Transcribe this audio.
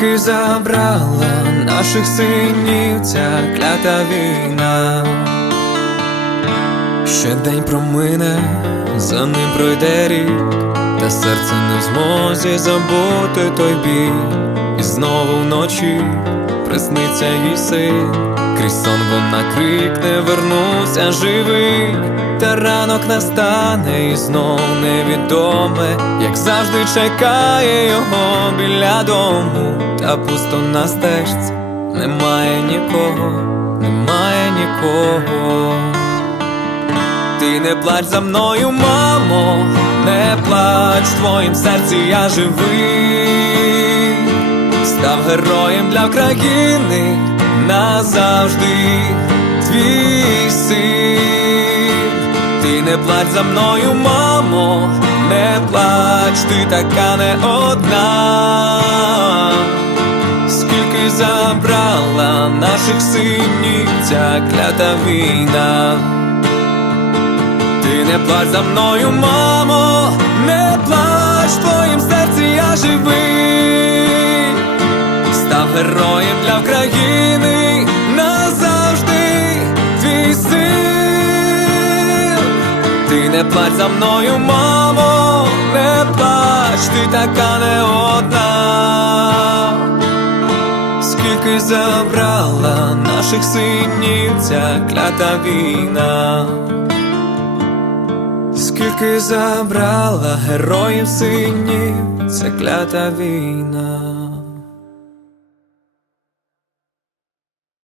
Скільки забрала наших синів ця клята війна, ще день промине, за ним пройде рік, та серце не в змозі забути той біль, і знову вночі присниться їй син, крізь сон вона крикне, вернуся живий, ранок настане і знов невідоме, як завжди чекає його біля дому, та пусто на стежці, немає нікого, немає нікого. Ти не плач за мною, мамо, не плач в твоїм серці я живий, став героєм для країни назавжди твій син. Не плач за мною, мамо, не плач, ти така не одна. Скільки забрала наших синів ця клята війна. Ти не плач за мною, мамо, не плач, в твоїм серці я живий, став героєм для України Ти не плач за мною, мамо, не плач, ти така не одна. Скільки забрала наших синів ця клята війна. Скільки забрала героїв синів ця клята війна.